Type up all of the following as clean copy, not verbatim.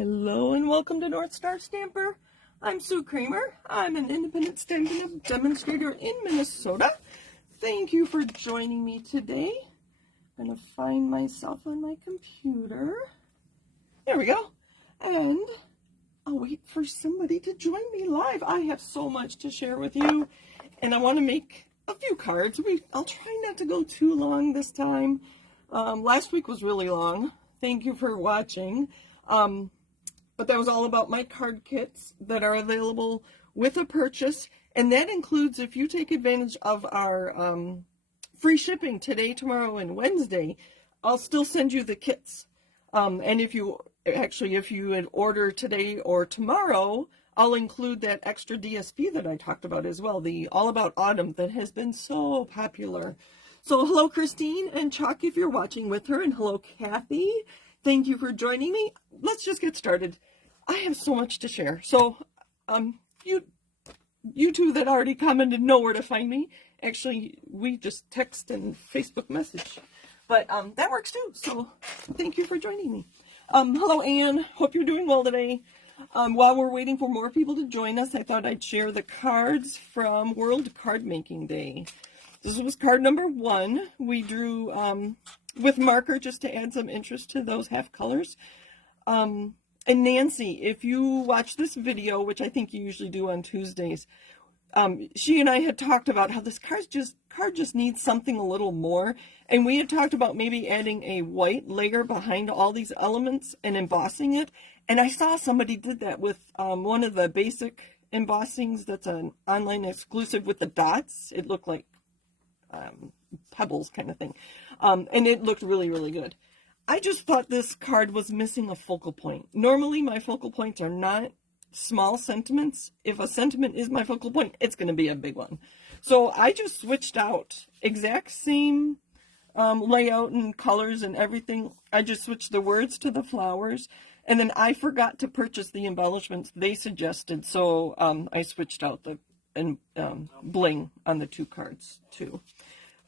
Hello and welcome to North Star Stamper. I'm Sue Kramer. I'm an independent stamping demonstrator in Minnesota. Thank you for joining me today. I'm going to find myself on my computer. There we go. And I'll wait for somebody to join me live. I have so much to share with you, and I want to make a few cards. I'll try not to go too long this time. Last week was really long. Thank you for watching. But that was all about my card kits that are available with a purchase. And that includes if you take advantage of our free shipping today, tomorrow, and Wednesday, I'll still send you the kits. And if you would order today or tomorrow, I'll include that extra DSP that I talked about as well, the All About Autumn that has been so popular. So hello, Christine and Chuck, if you're watching with her, and hello, Kathy. Thank you for joining me. Let's just get started. I have so much to share. So you two that already commented know where to find me. Actually, we just text and Facebook message. But that works too. So thank you for joining me. Hello, Anne. Hope you're doing well today. While we're waiting for more people to join us, I thought I'd share the cards from World Card Making Day. This was card number 1. We drew with marker just to add some interest to those half colors. And Nancy, if you watch this video, which I think you usually do on Tuesdays, she and I had talked about how this card just needs something a little more. And we had talked about maybe adding a white layer behind all these elements and embossing it. And I saw somebody did that with one of the basic embossings that's an online exclusive with the dots. It looked like pebbles kind of thing. And it looked really, really good. I just thought this card was missing a focal point. Normally my focal points are not small sentiments. If a sentiment is my focal point, it's going to be a big one. So I just switched out exact same layout and colors and everything. I just switched the words to the flowers. And then I forgot to purchase the embellishments they suggested. So I switched out the bling on the 2 cards too.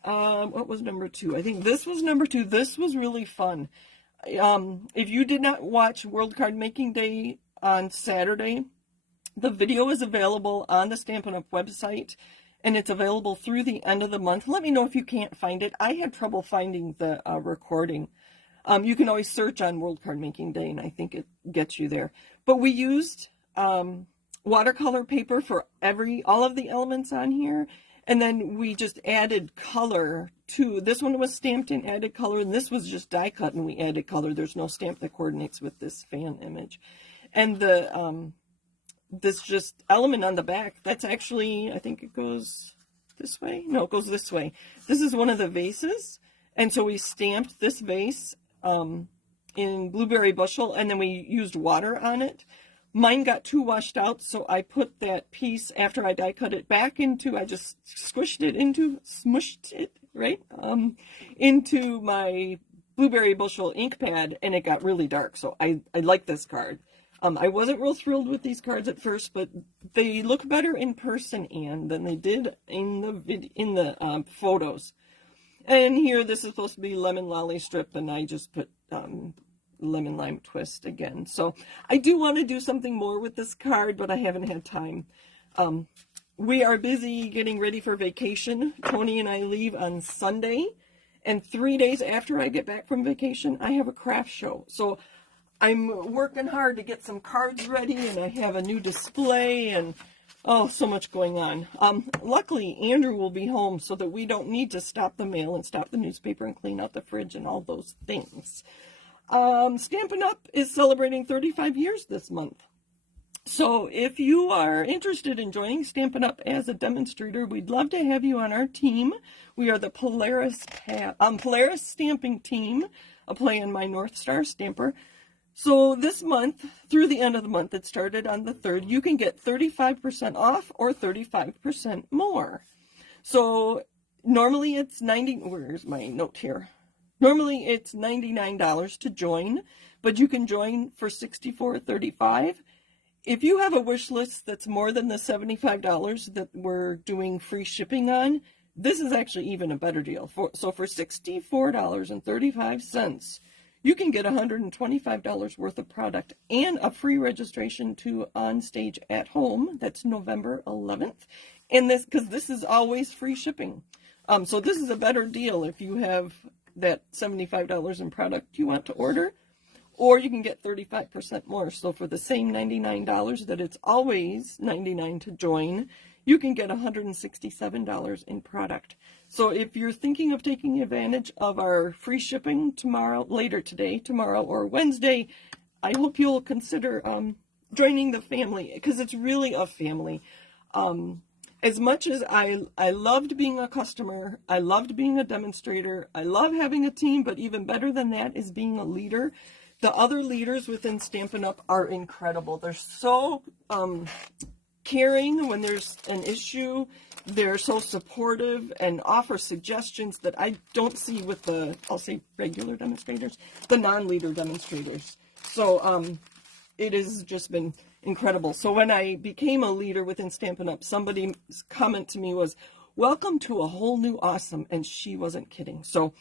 What was number 2? I think this was number 2. This was really fun. If you did not watch World Card Making Day on Saturday, the video is available on the Stampin' Up! Website, and it's available through the end of the month. Let me know if you can't find it. I had trouble finding the recording. You can always search on World Card Making Day, and I think it gets you there. But we used watercolor paper for all of the elements on here. And then we just added color to, this one was stamped and added color, and this was just die cut and we added color. There's no stamp that coordinates with this fan image. And the this just element on the back, that's actually, I think it goes this way. No, it goes this way. This is one of the vases. And so we stamped this vase in blueberry bushel, and then we used water on it. Mine got too washed out, so I put that piece, after I die cut it back into, I just smushed it into my blueberry bushel ink pad, and it got really dark, so I like this card. I wasn't real thrilled with these cards at first, but they look better in person, Anne, than they did in the photos. And here, this is supposed to be lemon lolly strip, and I just put lemon lime twist again. So I do want to do something more with this card, but I haven't had time. We are busy getting ready for vacation. Tony and I leave on Sunday, and 3 days after I get back from vacation, I have a craft show. So I'm working hard to get some cards ready, and I have a new display, and oh, so much going on. Luckily, Andrew will be home so that we don't need to stop the mail and stop the newspaper and clean out the fridge and all those things. Stampin' Up! Is celebrating 35 years this month. So if you are interested in joining Stampin' Up! As a demonstrator, we'd love to have you on our team. We are the Polaris Stamping Team, a play on my North Star Stamper. So this month, through the end of the month, it started on the 3rd, you can get 35% off or 35% more. So normally it's where's my note here? Normally it's $99 to join, but you can join for $64.35. If you have a wish list that's more than the $75 that we're doing free shipping on, this is actually even a better deal. So for $64.35, you can get $125 worth of product and a free registration to On Stage at Home. That's November 11th. And this, because this is always free shipping. So this is a better deal if you have that $75 in product you want to order, or you can get 35% more. So for the same $99 that it's always $99 to join, you can get $167 in product. So if you're thinking of taking advantage of our free shipping later today, tomorrow, or Wednesday, I hope you'll consider joining the family, because it's really a family. As much as I loved being a customer, I loved being a demonstrator, I love having a team, but even better than that is being a leader. The other leaders within Stampin' Up! Are incredible. They're so caring when there's an issue. They're so supportive and offer suggestions that I don't see with the, I'll say, regular demonstrators, the non-leader demonstrators. So it has just been incredible. So when I became a leader within Stampin' Up!, somebody's comment to me was, "Welcome to a whole new awesome," and she wasn't kidding. So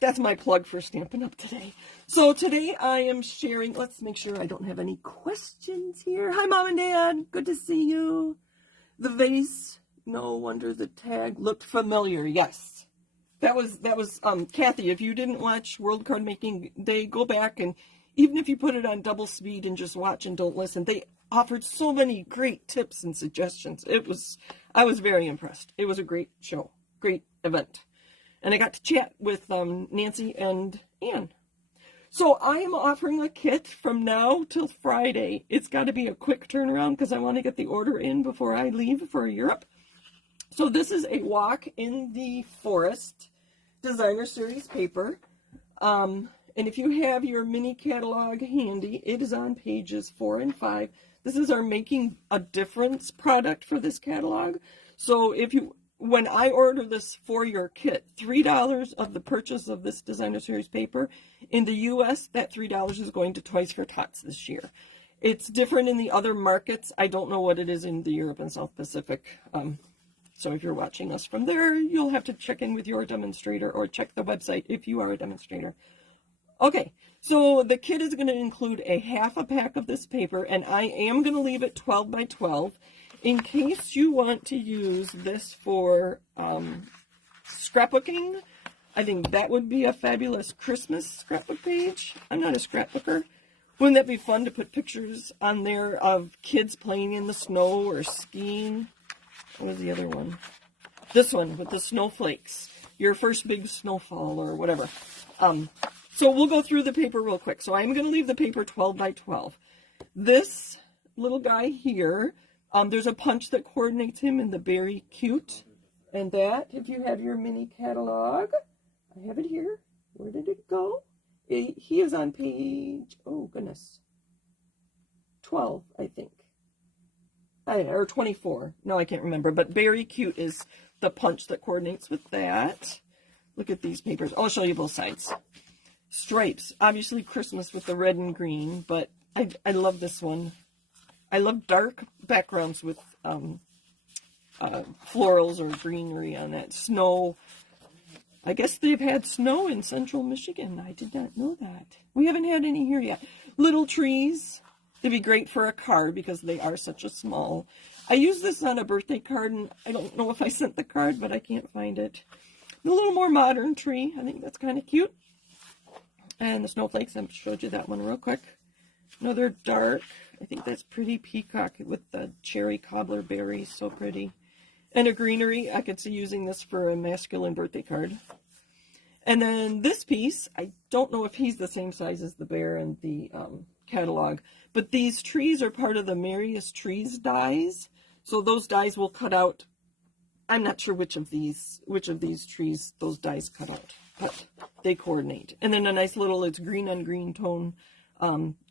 that's my plug for Stampin' Up! Today. So today I am sharing, let's make sure I don't have any questions here. Hi, Mom and Dad. Good to see you. The vase, no wonder the tag looked familiar. Yes. That was Kathy. If you didn't watch World Card Making Day, go back, and even if you put it on double speed and just watch and don't listen, they offered so many great tips and suggestions. I was very impressed. It was a great show, great event. And I got to chat with Nancy and Ann. So I am offering a kit from now till Friday. It's got to be a quick turnaround because I want to get the order in before I leave for Europe. So this is a Walk in the Forest Designer Series paper. And if you have your mini catalog handy, it is on pages 4 and 5. This is our Making a Difference product for this catalog. So when I order this for your kit, $3 of the purchase of this Designer Series paper, in the US, that $3 is going to Toys for Tots this year. It's different in the other markets. I don't know what it is in the Europe and South Pacific. So if you're watching us from there, you'll have to check in with your demonstrator or check the website if you are a demonstrator. Okay, so the kit is going to include a half a pack of this paper, and I am going to leave it 12 by 12 in case you want to use this for scrapbooking. I think that would be a fabulous Christmas scrapbook page. I'm not a scrapbooker. Wouldn't that be fun to put pictures on there of kids playing in the snow or skiing? What was the other one? This one with the snowflakes. Your first big snowfall or whatever. So we'll go through the paper real quick. So I'm going to leave the paper 12 by 12. This little guy here, there's a punch that coordinates him in the Very Cute. And that, if you have your mini catalog, I have it here. Where did it go? He is on page, oh goodness, 12, I think. Or 24. No, I can't remember. But Very Cute is the punch that coordinates with that. Look at these papers. I'll show you both sides. Stripes, obviously Christmas with the red and green, but I love this one. I love dark backgrounds with florals or greenery on that. Snow. I guess they've had snow in central Michigan. I did not know that. We haven't had any here yet. Little trees. They'd be great for a card because they are such a small. I used this on a birthday card, and I don't know if I sent the card, but I can't find it. A little more modern tree. I think that's kind of cute. And the snowflakes, I showed you that one real quick. Another dark, I think that's Pretty Peacock with the cherry cobbler berries, so pretty. And a greenery, I could see using this for a masculine birthday card. And then this piece, I don't know if he's the same size as the bear in the catalog, but these trees are part of the Merriest Trees dies. So those dies will cut out, I'm not sure which of these trees those dies cut out, but they coordinate. And then a nice little, it's green on green tone.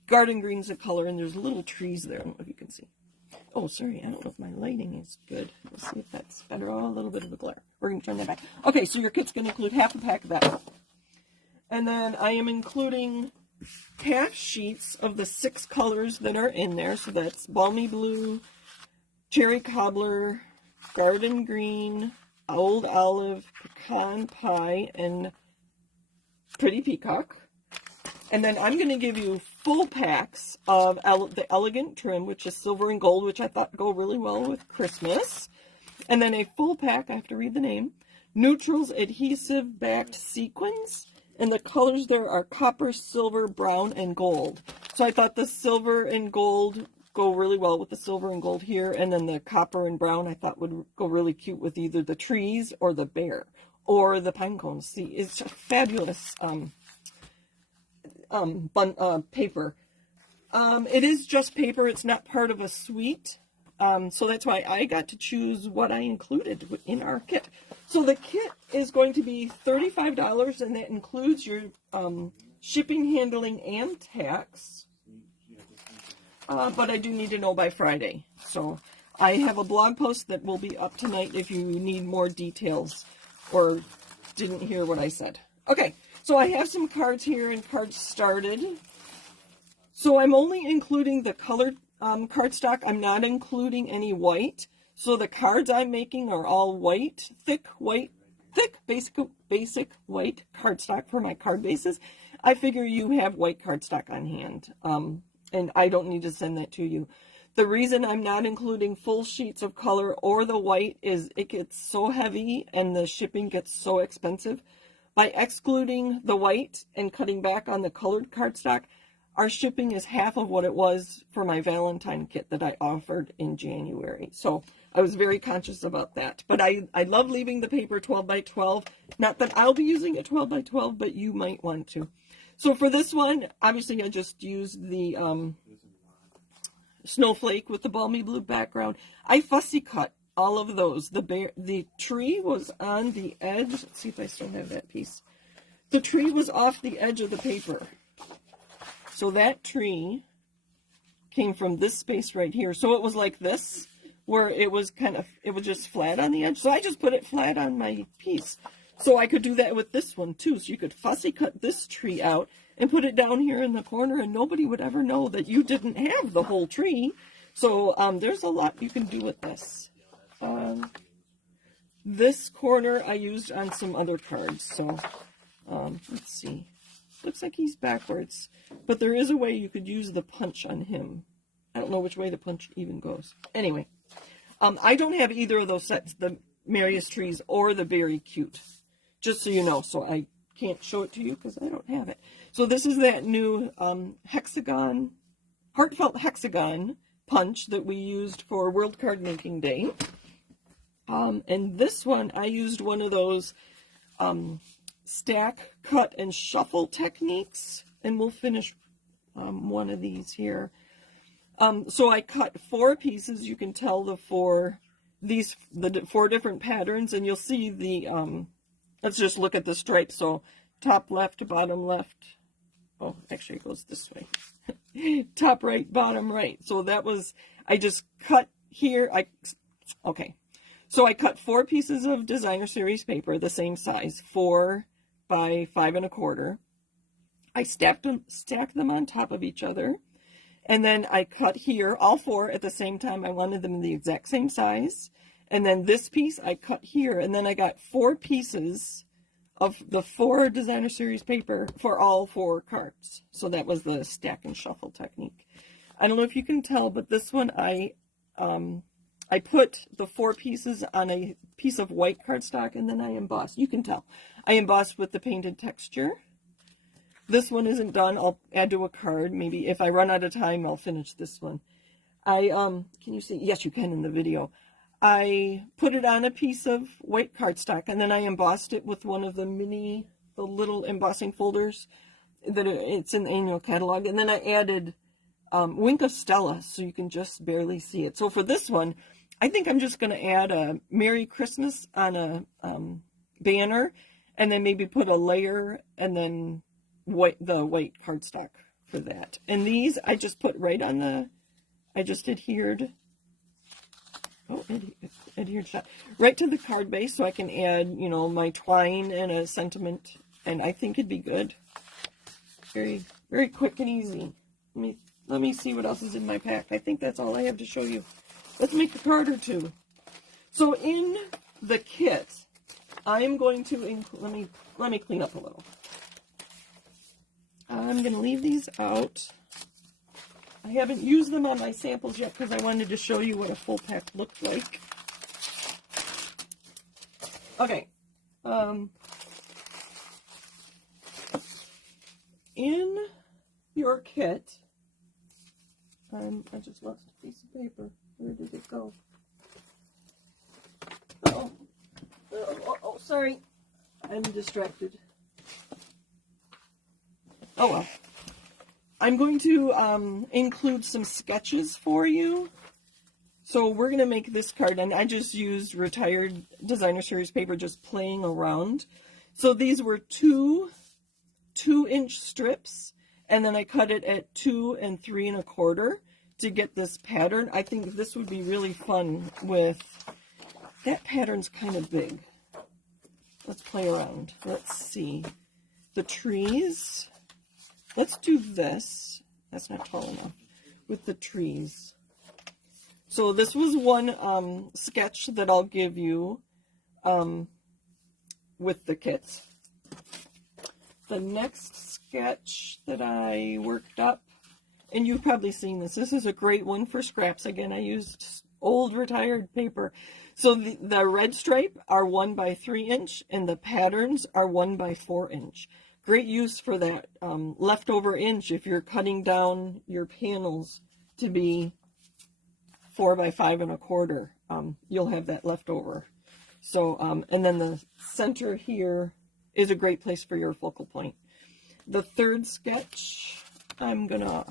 Garden green's a color, and there's little trees there. I don't know if you can see. Oh, sorry, I don't know if my lighting is good. Let's see if that's better. Oh, a little bit of a glare. We're going to turn that back. Okay, so your kit's going to include half a pack of that. And then I am including half sheets of the 6 colors that are in there. So that's Balmy Blue, Cherry Cobbler, Garden Green, Old Olive, Pecan Pie, and Pretty Peacock. And then I'm going to give you full packs of the Elegant Trim, which is silver and gold, which I thought go really well with Christmas. And then a full pack, I have to read the name, Neutral's Adhesive Backed Sequins. And the colors there are copper, silver, brown, and gold. So I thought the silver and gold go really well with the silver and gold here. And then the copper and brown I thought would go really cute with either the trees or the bear or the pine cones. See, it's a fabulous paper. It is just paper. It's not part of a suite. So that's why I got to choose what I included in our kit. So the kit is going to be $35, and that includes your shipping, handling, and tax. But I do need to know by Friday. So I have a blog post that will be up tonight if you need more details or didn't hear what I said. Okay, so I have some cards here and cards started. So I'm only including the colored cardstock. I'm not including any white. So the cards I'm making are all white, thick, basic white cardstock for my card bases. I figure you have white cardstock on hand, and I don't need to send that to you. The reason I'm not including full sheets of color or the white is it gets so heavy and the shipping gets so expensive. By excluding the white and cutting back on the colored cardstock, our shipping is half of what it was for my Valentine kit that I offered in January. So I was very conscious about that. But I love leaving the paper 12 by 12. Not that I'll be using it 12 by 12, but you might want to. So for this one, obviously I just used the snowflake with the balmy blue background. I fussy cut all of those. The tree was on the edge. Let's see if I still have that piece. The tree was off the edge of the paper. So that tree came from this space right here. So it was like this, where it was just flat on the edge. So I just put it flat on my piece. So I could do that with this one too. So you could fussy cut this tree out and put it down here in the corner, and nobody would ever know that you didn't have the whole tree. So there's a lot you can do with this. This corner I used on some other cards. So let's see. Looks like he's backwards, but there is a way you could use the punch on him. I don't know which way the punch even goes. Anyway, I don't have either of those sets, the Merriest Trees or the Very Cute, just so you know. So I can't show it to you because I don't have it. So this is that new Heartfelt Hexagon punch that we used for World Card Making Day. And this one, I used one of those stack, cut, and shuffle techniques, and we'll finish one of these here. So I cut 4 pieces. You can tell the four different patterns, and you'll see the let's just look at the stripes. So top left, bottom left. Oh, actually it goes this way. Top right, bottom right. So that was, I just cut here. Okay. So I cut 4 pieces of designer series paper, the same size, 4 by 5 1/4. I stacked them on top of each other. And then I cut here, all 4 at the same time. I wanted them in the exact same size. And then this piece I cut here. And then I got 4 pieces of the 4 designer series paper for all 4 cards. So that was the stack and shuffle technique. I don't know if you can tell, but this one I put the 4 pieces on a piece of white cardstock, and then I embossed. You can tell. I embossed with the painted texture. This one isn't done. I'll add to a card. Maybe if I run out of time, I'll finish this one. Can you see? Yes, you can in the video. I put it on a piece of white cardstock, and then I embossed it with one of the little embossing folders that it's in the annual catalog. And then I added Wink of Stella, so you can just barely see it. So for this one, I think I'm just going to add a Merry Christmas on a banner, and then maybe put a layer, and then the white cardstock for that. And these I just put right on I just adhered. Oh, adhered shot right to the card base, so I can add, my twine and a sentiment, and I think it'd be good. Very, very quick and easy. Let me see what else is in my pack. I think that's all I have to show you. Let's make a card or two. So in the kit, I'm going to let me clean up a little. I'm I'm going to leave these out. I haven't used them on my samples yet because I wanted to show you what a full pack looked like. Okay. In your kit, I just lost a piece of paper. Where did it go? Uh-oh. Oh, sorry. I'm distracted. Oh well. I'm going to include some sketches for you. So we're going to make this card, and I just used retired designer series paper just playing around. So these were two 2-inch strips, and then I cut it at 2 and 3 1/4 to get this pattern. I think this would be really fun with, that pattern's kind of big. Let's play around. Let's see. The trees. Let's do this. That's not tall enough. With the trees. So this was one sketch that I'll give you with the kit. The next sketch that I worked up, and you've probably seen this. This is a great one for scraps. Again, I used old retired paper. So the red stripe are 1 by 3 inch, and the patterns are 1 by 4 inch. Great use for that leftover inch if you're cutting down your panels to be 4 by 5 1/4. You'll have that left over. So, and then the center here is a great place for your focal point. The third sketch I'm going to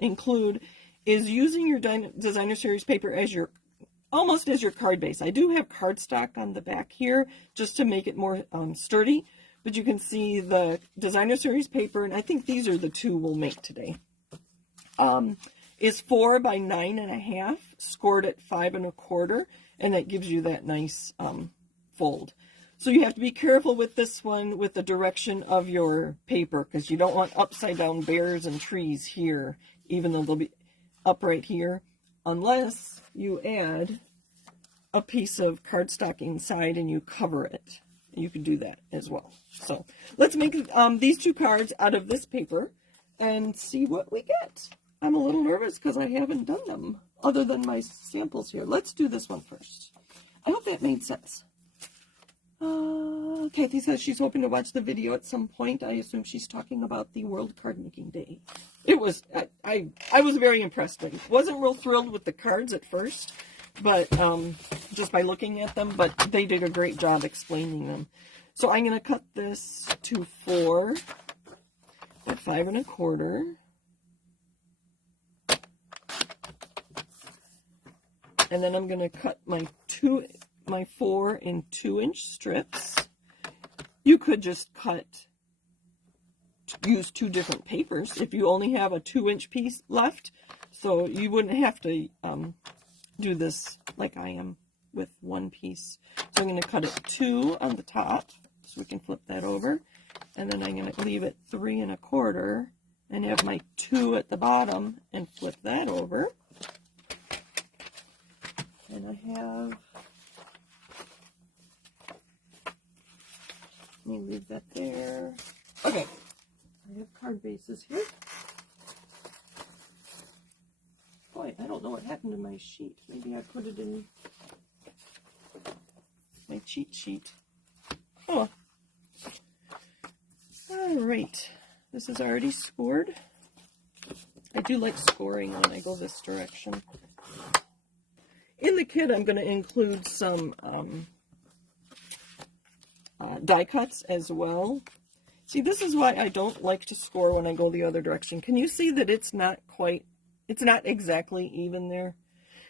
include is using your designer series paper as your, almost as your card base. I do have cardstock on the back here just to make it more sturdy, but you can see the designer series paper, and I think these are the two we'll make today. Is 4 by 9 1/2, scored at 5 1/4, and that gives you that nice fold. So you have to be careful with this one with the direction of your paper, because you don't want upside down bears and trees here, even though they'll be upright here, unless you add a piece of cardstock inside and you cover it. You can do that as well. So let's make these two cards out of this paper and see what we get. I'm a little nervous because I haven't done them other than my samples here. Let's do this one first. I hope that made sense. Kathy says she's hoping to watch the video at some point. I assume she's talking about the World Card Making Day. It was, I was very impressed. I wasn't real thrilled with the cards at first, but just by looking at them, but they did a great job explaining them. So I'm going to cut this to 4 at 5 1/4. And then I'm going to cut my 4 in 2-inch strips. You could just use 2 different papers if you only have a 2-inch piece left. So you wouldn't have to do this like I am with 1 piece. So I'm going to cut it 2 on the top, so we can flip that over. And then I'm going to leave it 3 1/4 and have my 2 at the bottom and flip that over. And I have, let me leave that there. Okay, I have card bases here. Boy, I don't know what happened to my sheet. Maybe I put it in my cheat sheet. Oh, all right. This is already scored. I do like scoring when I go this direction. In the kit, I'm going to include some die cuts as well. See, this is why I don't like to score when I go the other direction. Can you see that it's not exactly even there?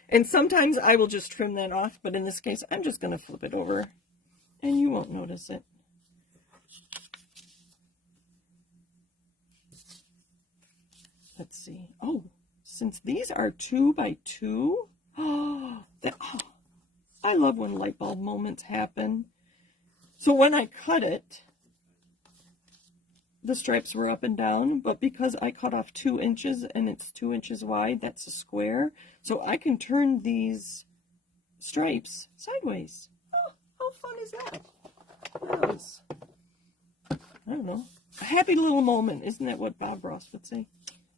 And sometimes I will just trim that off, but in this case, I'm just going to flip it over, and you won't notice it. Let's see. Oh, since these are 2 by 2, I love when light bulb moments happen. So when I cut it, the stripes were up and down, but because I cut off 2 inches and it's 2 inches wide, that's a square. So I can turn these stripes sideways. Oh, how fun is that? That was, I don't know, A happy little moment. Isn't that what Bob Ross would say?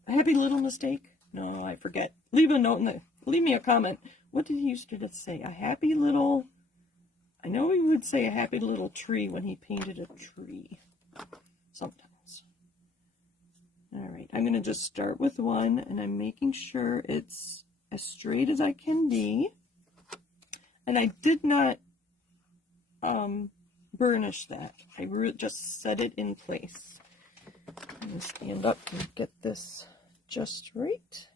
A happy little mistake? No, I forget. Leave a note leave me a comment. What did he used to say? A happy little, I know he would say a happy little tree when he painted a tree. Sometimes. All right, I'm going to just start with one, and I'm making sure it's as straight as I can be. And I did not burnish that. I just set it in place. I'm going to stand up and get this just right.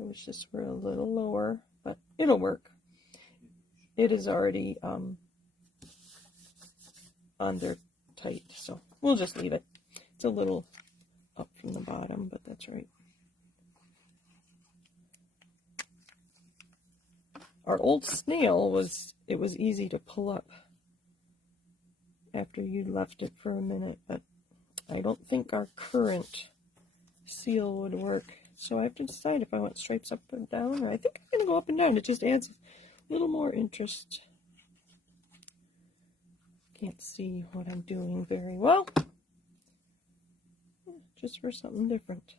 I wish this were a little lower, but it'll work. It is already under tight, so we'll just leave it. It's a little up from the bottom, but that's right. Our old snail was easy to pull up after you left it for a minute, but I don't think our current seal would work. So I have to decide if I want stripes up and down, or I think I'm going to go up and down. It just adds a little more interest. Can't see what I'm doing very well. Just for something different.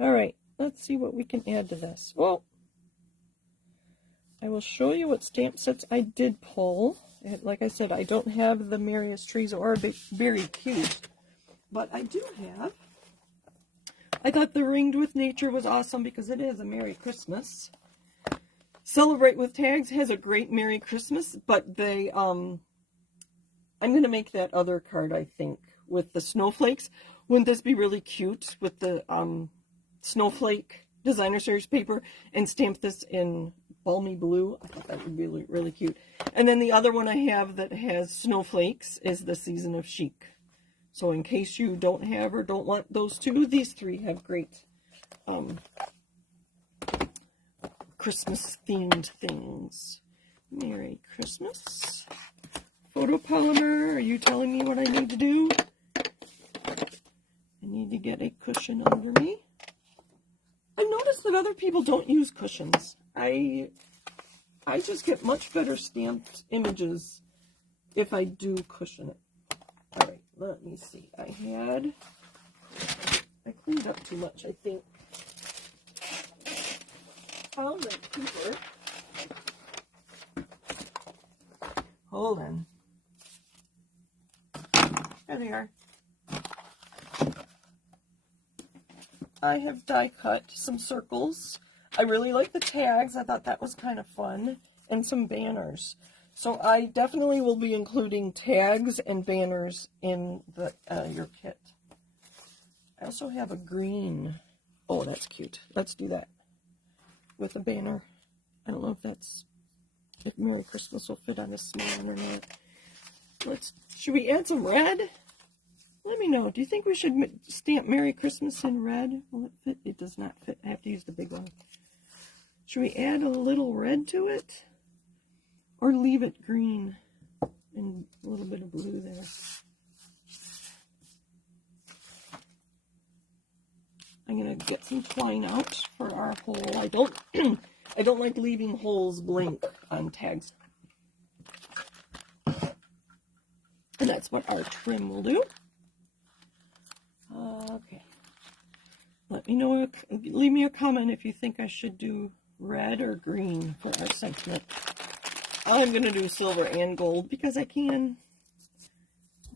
All right, let's see what we can add to this. Well, I will show you what stamp sets I did pull. And like I said, I don't have the merriest trees or very cute, but I do have. I thought the Ringed with Nature was awesome because it is a Merry Christmas. Celebrate with Tags has a great Merry Christmas, but they, I'm going to make that other card, I think, with the snowflakes. Wouldn't this be really cute with the snowflake designer series paper and stamp this in balmy blue? I thought that would be really, really cute. And then the other one I have that has snowflakes is the Season of Chic. So in case you don't have or don't want those two, these three have great Christmas-themed things. Merry Christmas. Photopolymer, are you telling me what I need to do? I need to get a cushion under me. I've noticed that other people don't use cushions. I just get much better stamped images if I do cushion it. All right, let me see. I cleaned up too much, I think. Found that paper. Hold on. There they are. I have die cut some circles. I really like the tags. I thought that was kind of fun. And some banners. So I definitely will be including tags and banners in the your kit. I also have a green. Oh, that's cute. Let's do that with a banner. I don't know if Merry Christmas will fit on this small one or not. Should we add some red? Let me know. Do you think we should stamp Merry Christmas in red? Will it fit? It does not fit. I have to use the big one. Should we add a little red to it? Or leave it green and a little bit of blue there? I'm going to get some twine out for our hole. I don't like leaving holes blank on tags. And that's what our trim will do. Okay. Let me know, leave me a comment if you think I should do red or green for our sentiment. I'm going to do silver and gold because I can.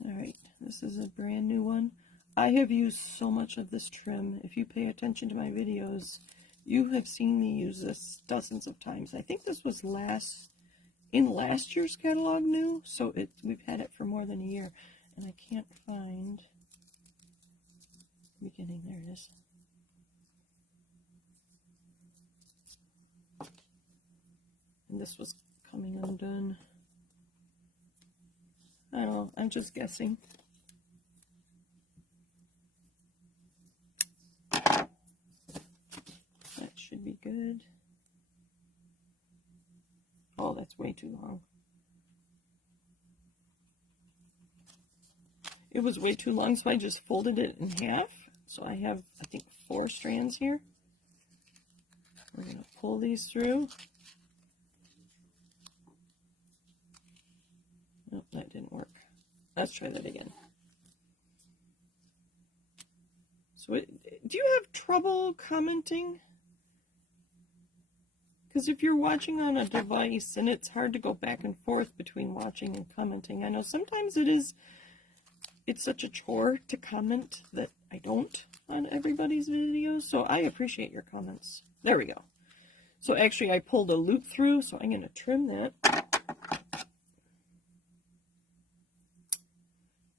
Alright, this is a brand new one. I have used so much of this trim. If you pay attention to my videos, you have seen me use this dozens of times. I think this was in last year's catalog new, so we've had it for more than a year. And I can't find the beginning. There it is. And this was coming undone. I don't know, I'm just guessing. That should be good. Oh, that's way too long. It was way too long, so I just folded it in half. So I have, I think, 4 strands here. We're going to pull these through. Nope, that didn't work. Let's try that again. So do you have trouble commenting? Because if you're watching on a device and it's hard to go back and forth between watching and commenting, I know sometimes it's such a chore to comment that I don't on everybody's videos, so I appreciate your comments. There we go. So actually I pulled a loop through, so I'm going to trim that.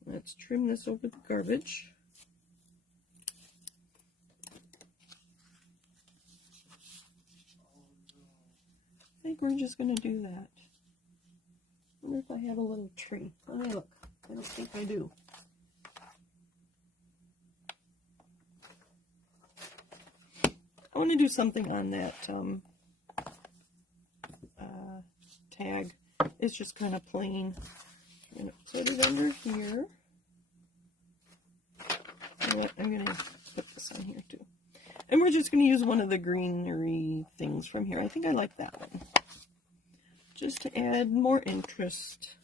Let's trim this over the garbage. I think we're just going to do that. I wonder if I have a little tree. Let me look. I don't think I do. I want to do something on that tag. It's just kind of plain. I'm going to put it under here. You know what? I'm going to put this on here too. And we're just going to use one of the greenery things from here. I think I like that one. Just to add more interest.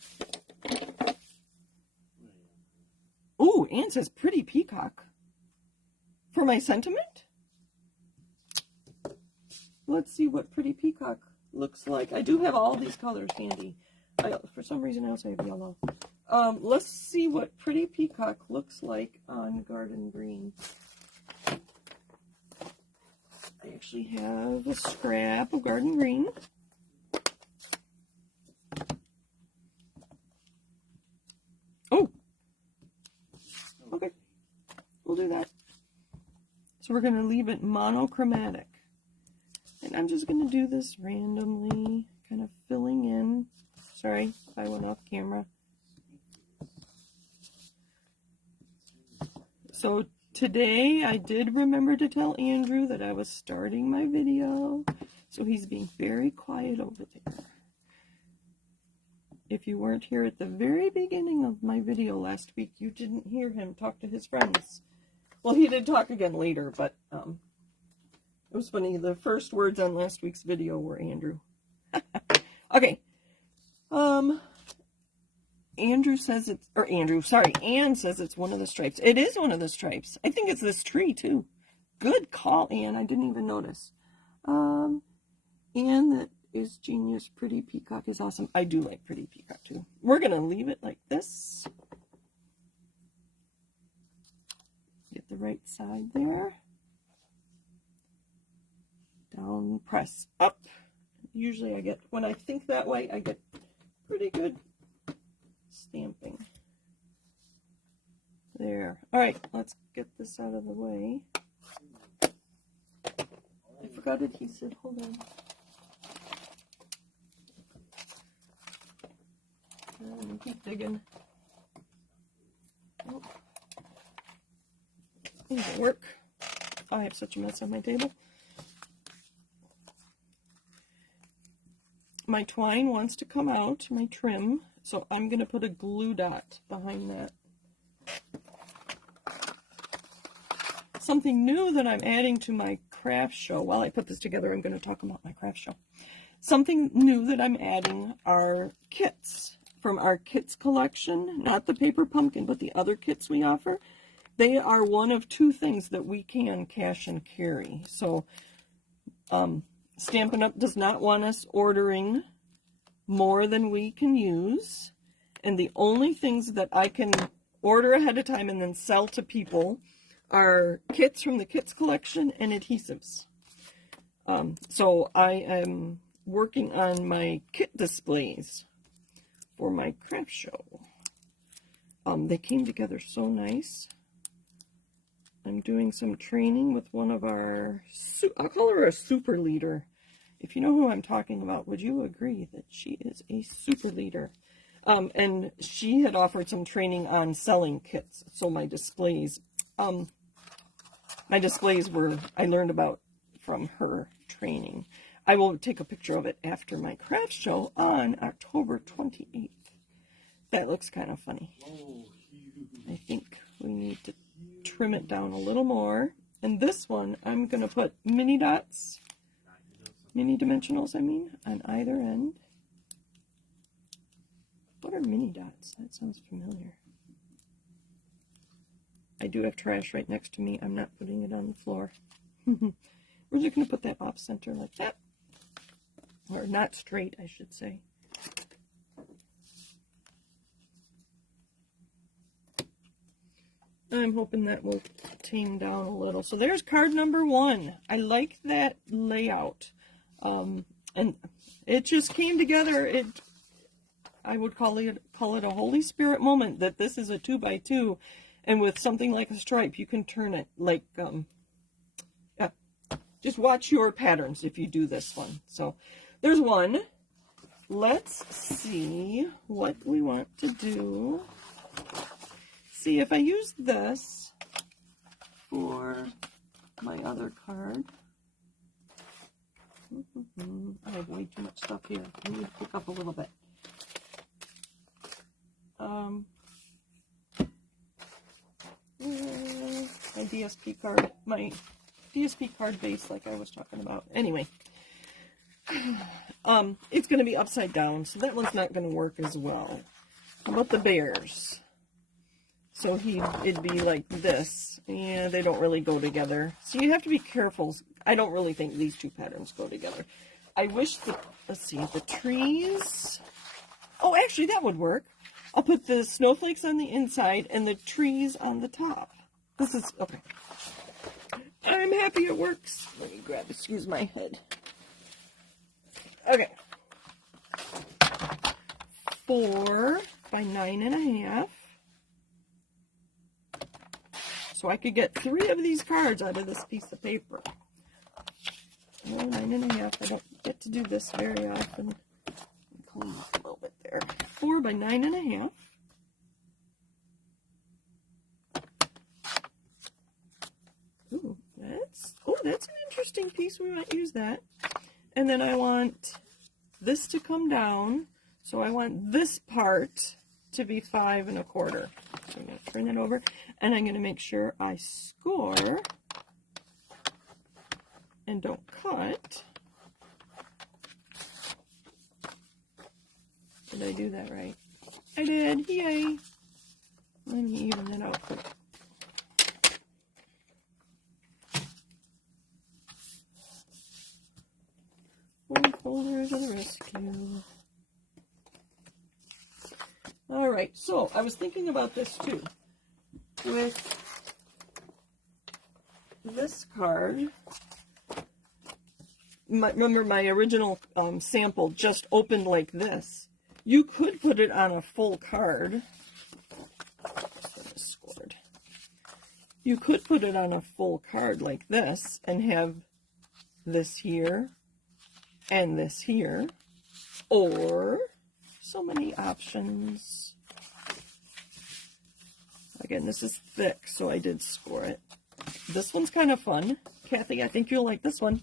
Ooh, Anne says pretty peacock. For my sentiment? Let's see what pretty peacock looks like. I do have all these colors handy. For some reason I also have yellow. Let's see what pretty peacock looks like on garden green. I actually have a scrap of garden green. Oh, okay, we'll do that. So we're going to leave it monochromatic. And I'm just going to do this randomly, kind of filling in. Sorry if I went off camera. So today I did remember to tell Andrew that I was starting my video, so he's being very quiet over there. If you weren't here at the very beginning of my video last week, you didn't hear him talk to his friends. Well, he did talk again later, but it was funny. The first words on last week's video were Andrew. Okay. Anne says it's one of the stripes. It is one of the stripes. I think it's this tree, too. Good call, Anne. I didn't even notice. Anne, that is genius. Pretty peacock is awesome. I do like pretty peacock, too. We're going to leave it like this. Get the right side there. Down, press up. Usually when I think that way, I get pretty good stamping. There. All right, let's get this out of the way. I forgot adhesive. Hold on. And keep digging. Oh. Things will work. I have such a mess on my table. My twine wants to come out, my trim, so I'm going to put a glue dot behind that. Something new that I'm adding to my craft show. While I put this together, I'm going to talk about my craft show. Something new that I'm adding are kits from our kits collection, not the paper pumpkin, but the other kits we offer. They are one of two things that we can cash and carry. So, Stampin' Up! Does not want us ordering more than we can use. And the only things that I can order ahead of time and then sell to people are kits from the kits collection and adhesives. So I am working on my kit displays for my craft show. They came together so nice. I'm doing some training with one of our, I'll call her a super leader. If you know who I'm talking about, would you agree that she is a super leader? And she had offered some training on selling kits. So my displays were, I learned about from her training. I will take a picture of it after my craft show on October 28th. That looks kind of funny. I think we need to trim it down a little more. And this one, I'm going to put mini dots, mini dimensionals, on either end. What are mini dots? That sounds familiar. I do have trash right next to me. I'm not putting it on the floor. We're just going to put that off center like that. Or not straight, I should say. I'm hoping that will tame down a little. So there's card number 1. I like that layout. And it just came together. I would call it a Holy Spirit moment, that this is a 2x2, and with something like a stripe, you can turn it like, yeah, just watch your patterns if you do this one. So there's one. Let's see what we want to do. See, if I use this for my other card, I have way too much stuff here. I need to pick up a little bit. My DSP card base, like I was talking about. Anyway, it's going to be upside down, so that one's not going to work as well. How about the bears? So it'd be like this. Yeah, they don't really go together. So you have to be careful. I don't really think these two patterns go together. I wish let's see, the trees. Oh, actually, that would work. I'll put the snowflakes on the inside and the trees on the top. This is, okay. I'm happy it works. Let me excuse my head. Okay. 4 by 9.5. So I could get 3 of these cards out of this piece of paper. Oh, 9.5. I don't get to do this very often. Clean up a little bit there. 4 by 9.5. Ooh, that's an interesting piece. We might use that. And then I want this to come down. So I want this part to be 5 1/4. So I'm going to turn that over, and I'm going to make sure I score and don't cut. Did I do that right? I did. Yay! Let me even that out quick. One folder to the rescue. All right, so I was thinking about this too. With this card, remember my original sample just opened like this. You could put it on a full card. Scored. You could put it on a full card like this and have this here and this here, or so many options. Again, this is thick, so I did score it. This one's kind of fun. Kathy, I think you'll like this one,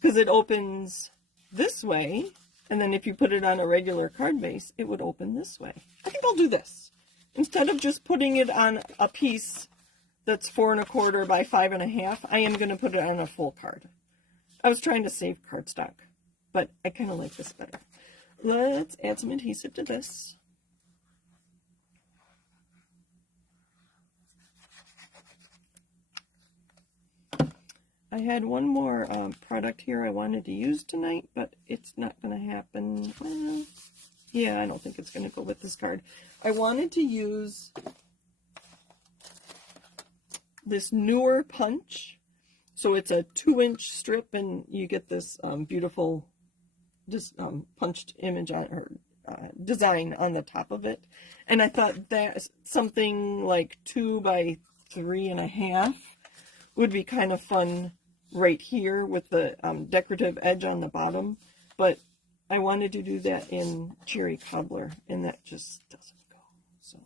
because it opens this way, and then if you put it on a regular card base, it would open this way. I think I'll do this. Instead of just putting it on a piece that's 4 1/4 by 5 1/2, I am going to put it on a full card. I was trying to save cardstock, but I kind of like this better. Let's add some adhesive to this. I had one more product here I wanted to use tonight, but it's not going to happen. Yeah, I don't think it's going to go with this card. I wanted to use this newer punch. So it's a 2-inch strip, and you get this beautiful punched image on, or design on the top of it. And I thought that something like 2 by 3.5 would be kind of fun right here with the decorative edge on the bottom. But I wanted to do that in Cherry Cobbler, and that just doesn't go. So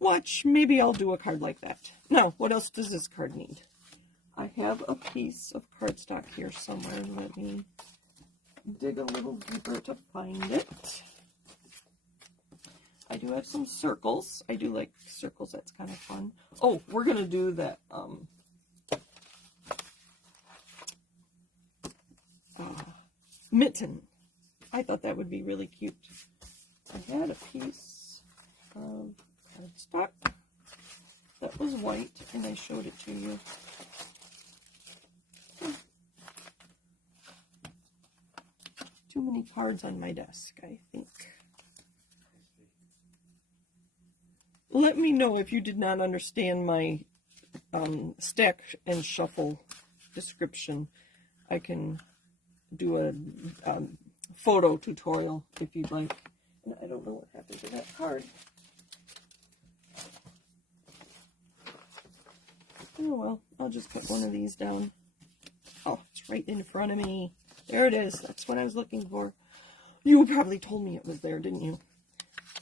watch, maybe I'll do a card like that. Now, what else does this card need? I have a piece of cardstock here somewhere. Let me dig a little deeper to find it. I do have some circles. I do like circles. That's kind of fun. Oh, we're going to do that mitten. I thought that would be really cute. I had a piece of cardstock that was was white, and I showed it to you. Too many cards on my desk, I think. Let me know if you did not understand my stack and shuffle description. I can do a photo tutorial if you'd like. And I don't know what happened to that card. Oh well, I'll just put one of these down. Oh, it's right in front of me. There it is. That's what I was looking for. You probably told me it was there, didn't you?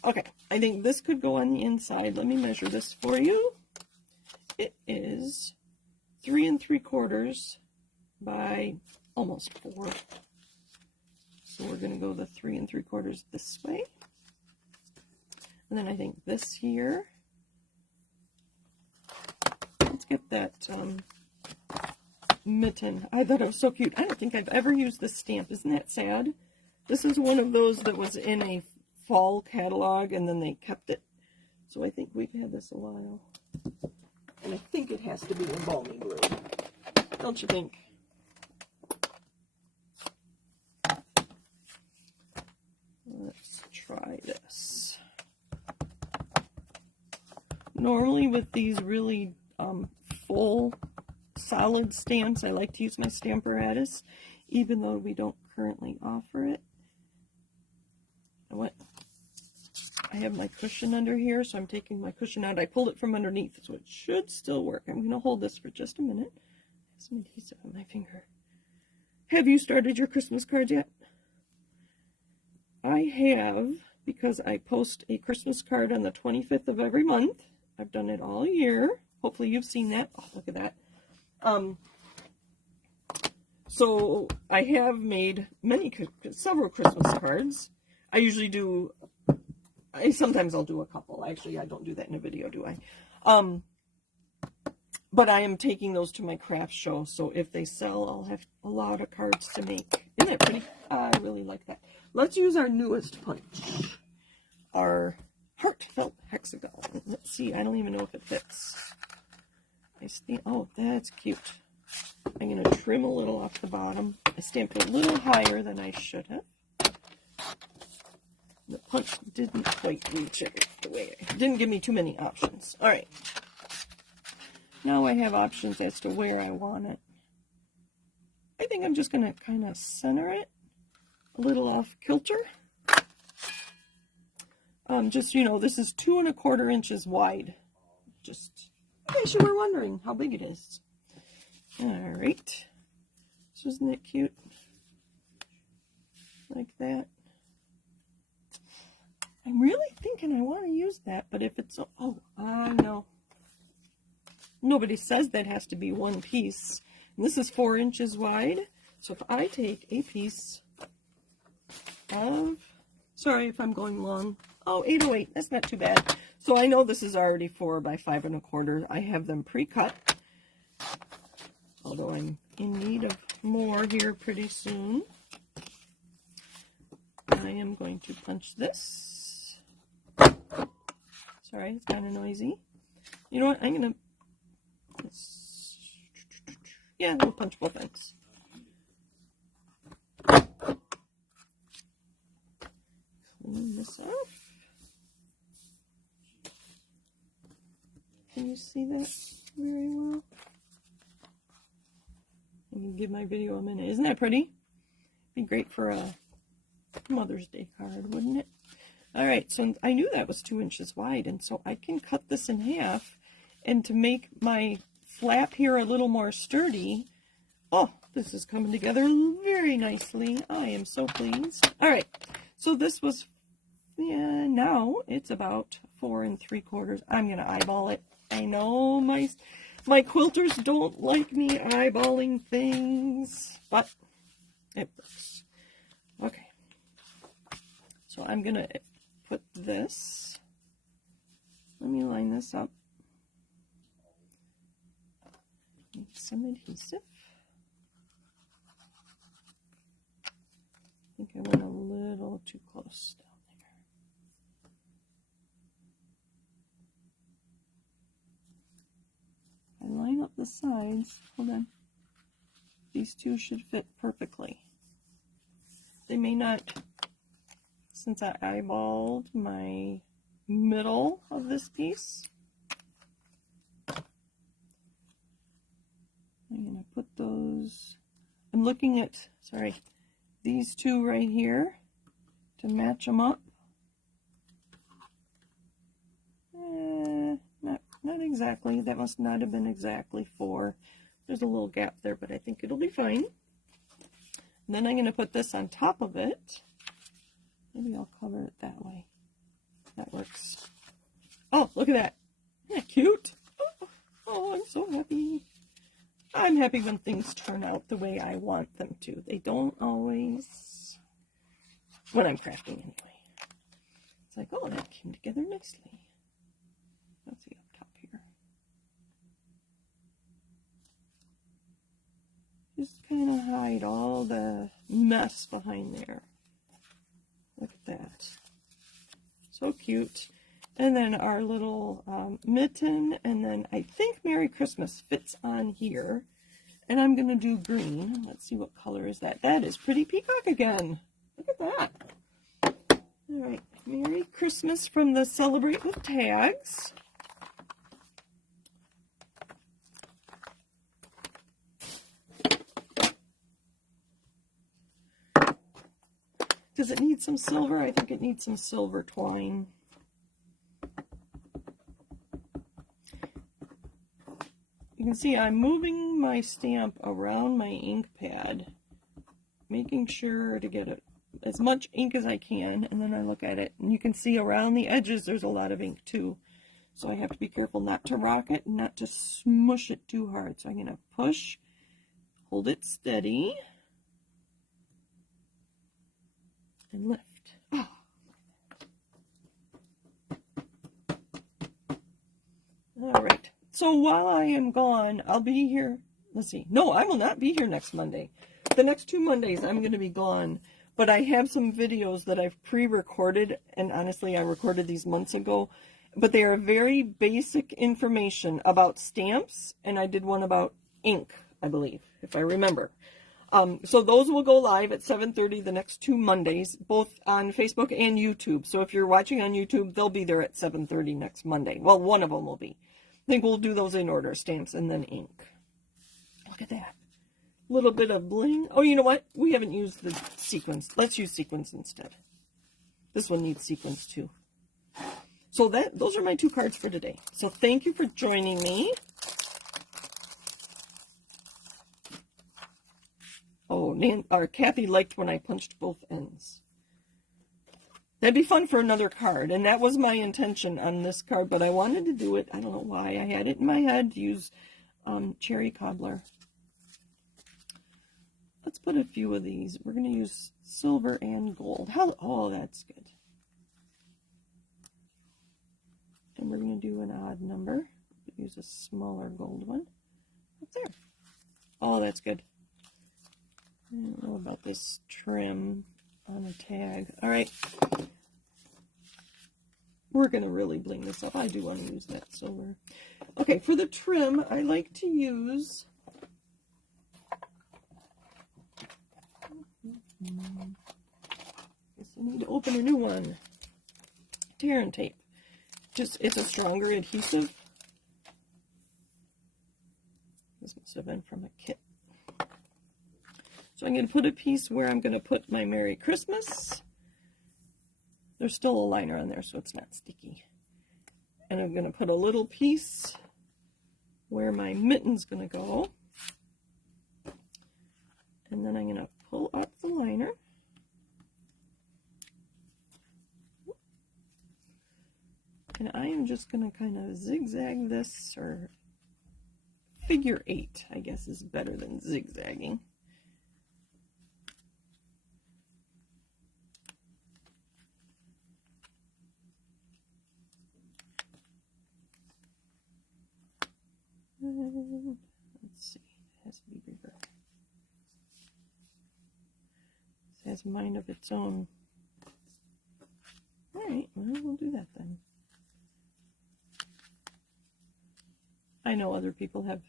Okay, I think this could go on the inside. Let me measure this for you. It is 3 3/4 by almost 4. So we're going to go the 3 3/4 this way. And then I think this here. Let's get that mitten. I thought it was so cute. I don't think I've ever used this stamp. Isn't that sad? This is one of those that was in a fall catalog, and then they kept it. So I think we've had this a while. And I think it has to be embalming glue. Don't you think? Let's try this. Normally with these really full solid stamps, I like to use my Stamparatus, even though we don't currently offer it. I have my cushion under here, so I'm taking my cushion out. I pulled it from underneath, so it should still work. I'm going to hold this for just a minute. I have some adhesive on my finger. Have you started your Christmas cards yet? I have, because I post a Christmas card on the 25th of every month. I've done it all year. Hopefully you've seen that. Oh, look at that. So I have made several Christmas cards. I usually do, sometimes I'll do a couple. Actually, I don't do that in a video, do I? But I am taking those to my craft show, so if they sell, I'll have a lot of cards to make. Isn't that pretty? I really like that. Let's use our newest punch, our heartfelt hexagon. Let's see, I don't even know if it fits. Oh, that's cute. I'm going to trim a little off the bottom. I stamped a little higher than I should have. The punch didn't quite reach it the way it didn't give me too many options. All right. Now I have options as to where I want it. I think I'm just going to kind of center it a little off kilter. Just, you know, this is 2 1/4 inches wide. Just in case you were wondering how big it is. All right. So isn't it cute? Like that. I'm really thinking I want to use that, but if it's, oh, I know. Nobody says that has to be one piece. And this is 4 inches wide. So if I take a piece of, sorry if I'm going long. Oh, 808, that's not too bad. So I know this is already 4 by 5 1/4. I have them pre-cut. Although I'm in need of more here pretty soon. I am going to punch this. Sorry, it's kind of noisy. You know what? I'm going to, yeah, we'll punch both ends. Clean this off. Can you see that very well? I'm going to give my video a minute. Isn't that pretty? Be great for a Mother's Day card, wouldn't it? All right, so I knew that was 2 inches wide, and so I can cut this in half, and to make my flap here a little more sturdy, oh, this is coming together very nicely. I am so pleased. All right, so this was, yeah, now it's about 4 3/4. I'm going to eyeball it. I know my quilters don't like me eyeballing things, but it works. Okay, so I'm going to put this, let me line this up, need some adhesive. I think I went a little too close down there. the sides. Hold on. These two should fit perfectly. They may not, since I eyeballed my middle of this piece. I'm going to put those, I'm looking at, sorry, these two right here to match them up. Not exactly. That must not have been exactly 4. There's a little gap there, but I think it'll be fine. And then I'm going to put this on top of it. Maybe I'll cover it that way. That works. Oh, look at that. Isn't that cute? Oh, I'm so happy. I'm happy when things turn out the way I want them to. They don't always, when I'm crafting anyway. It's like, oh, that came together nicely. Let's see up top here. Just kind of hide all the mess behind there. Look at that. So cute. And then our little mitten, and then I think Merry Christmas fits on here. And I'm going to do green. Let's see what color is that. That is Pretty Peacock again. Look at that. All right. Merry Christmas from the Celebrate with Tags. Does it need some silver? I think it needs some silver twine. You can see I'm moving my stamp around my ink pad, making sure to get as much ink as I can, and then I look at it, and you can see around the edges there's a lot of ink too. So I have to be careful not to rock it, and not to smush it too hard. So I'm going to push, hold it steady, and lift. Oh. All right. So while I am gone, I'll be here. Let's see. No, I will not be here next Monday. The next 2 Mondays, I'm going to be gone. But I have some videos that I've pre-recorded, and honestly, I recorded these months ago. But they are very basic information about stamps, and I did one about ink, I believe, if I remember. So those will go live at 7:30 the next 2 Mondays, both on Facebook and YouTube. So if you're watching on YouTube, they'll be there at 7:30 next Monday. Well, one of them will be. I think we'll do those in order, stamps and then ink. Look at that. Little bit of bling. Oh, you know what? We haven't used the sequins. Let's use sequins instead. This one needs sequins too. So those are my 2 cards for today. So thank you for joining me. Oh, Kathy liked when I punched both ends. That'd be fun for another card, and that was my intention on this card, but I wanted to do it. I don't know why. I had it in my head to use Cherry Cobbler. Let's put a few of these. We're going to use silver and gold. Oh, that's good. And we're going to do an odd number. Use a smaller gold one. Up there. Oh, that's good. I don't know about this trim on a tag. All right. We're going to really bling this up. I do want to use that silver. Okay, for the trim, I like to use... Guess I need to open a new one. Tear and tape. It's a stronger adhesive. This must have been from a kit. So I'm going to put a piece where I'm going to put my Merry Christmas. There's still a liner on there, so it's not sticky. And I'm going to put a little piece where my mitten's going to go. And then I'm going to pull up the liner. And I am just going to kind of zigzag this, or figure 8, I guess, is better than zigzagging. Let's see, it has to be bigger. It has a mind of its own. Alright, well, we'll do that then. I know other people have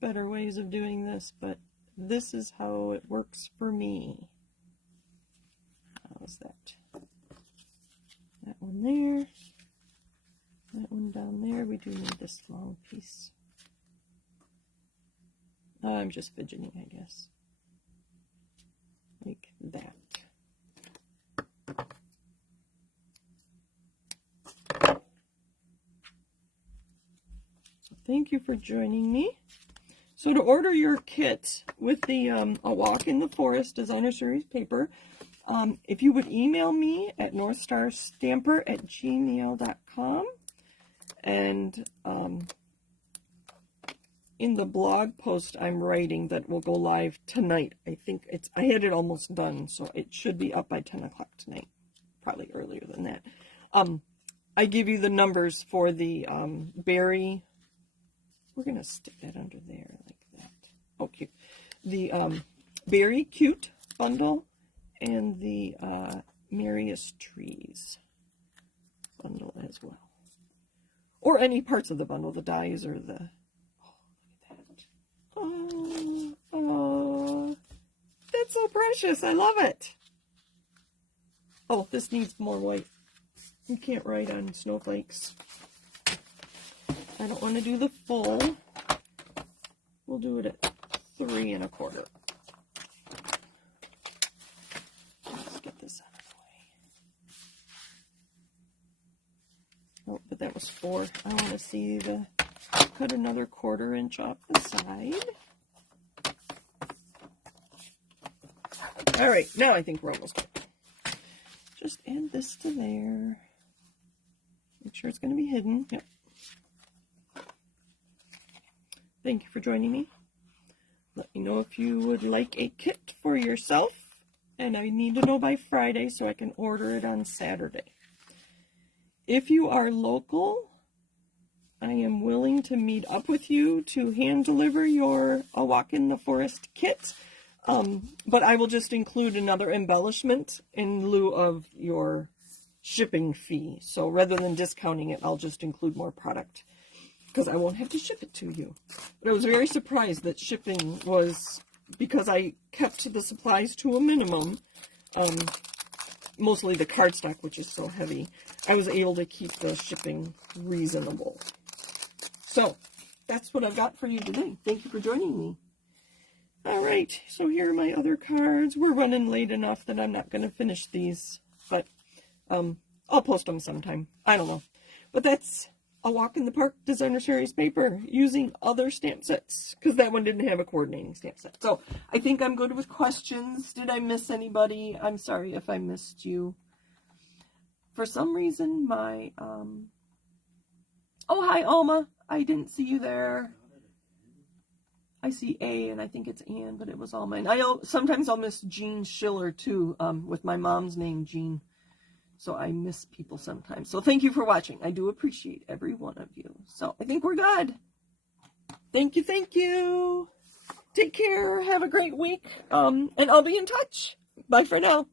better ways of doing this, but this is how it works for me. How's that? That one there. That one down there. We do need this long piece. I'm just fidgeting, I guess. Like that. So thank you for joining me. So to order your kit with the A Walk in the Forest Designer Series paper, if you would email me at northstarstamper@gmail.com, and in the blog post I'm writing that will go live tonight, I had it almost done, so it should be up by 10 o'clock tonight, probably earlier than that. I give you the numbers for the berry. We're going to stick that under there like that. Oh, cute. The berry cute bundle and the Merriest Trees bundle as well. Or any parts of the bundle, the dies or the... Oh, look at that. Oh, that's so precious. I love it. Oh, this needs more white. You can't write on snowflakes. I don't want to do the full. We'll do it at 3 1/4. Let's get this out of the way. Oh, but that was 4. I want to see the... Cut another 1/4 inch off the side. All right, now I think we're almost done. Just add this to there. Make sure it's going to be hidden. Yep. Thank you for joining me. Let me know if you would like a kit for yourself. And I need to know by Friday so I can order it on Saturday. If you are local, I am willing to meet up with you to hand deliver your A Walk in the Forest kit. But I will just include another embellishment in lieu of your shipping fee. So rather than discounting it, I'll just include more product, because I won't have to ship it to you. But I was very surprised that shipping was, because I kept the supplies to a minimum, mostly the cardstock, which is so heavy, I was able to keep the shipping reasonable. So that's what I've got for you today. Thank you for joining me. All right, so here are my other cards. We're running late enough that I'm not going to finish these, but I'll post them sometime. I don't know. But that's A Walk in the Park Designer Series paper using other stamp sets, because that one didn't have a coordinating stamp set. So I think I'm good with questions. Did I miss anybody? I'm sorry if I missed you. For some reason, my... Oh, hi, Alma. I didn't see you there. I see A, and I think it's Ann, but it was Alma. And sometimes I'll miss Jean Schiller, too, with my mom's name, Jean. So I miss people sometimes. So thank you for watching. I do appreciate every one of you. So I think we're good. Thank you, thank you. Take care. Have a great week. And I'll be in touch. Bye for now.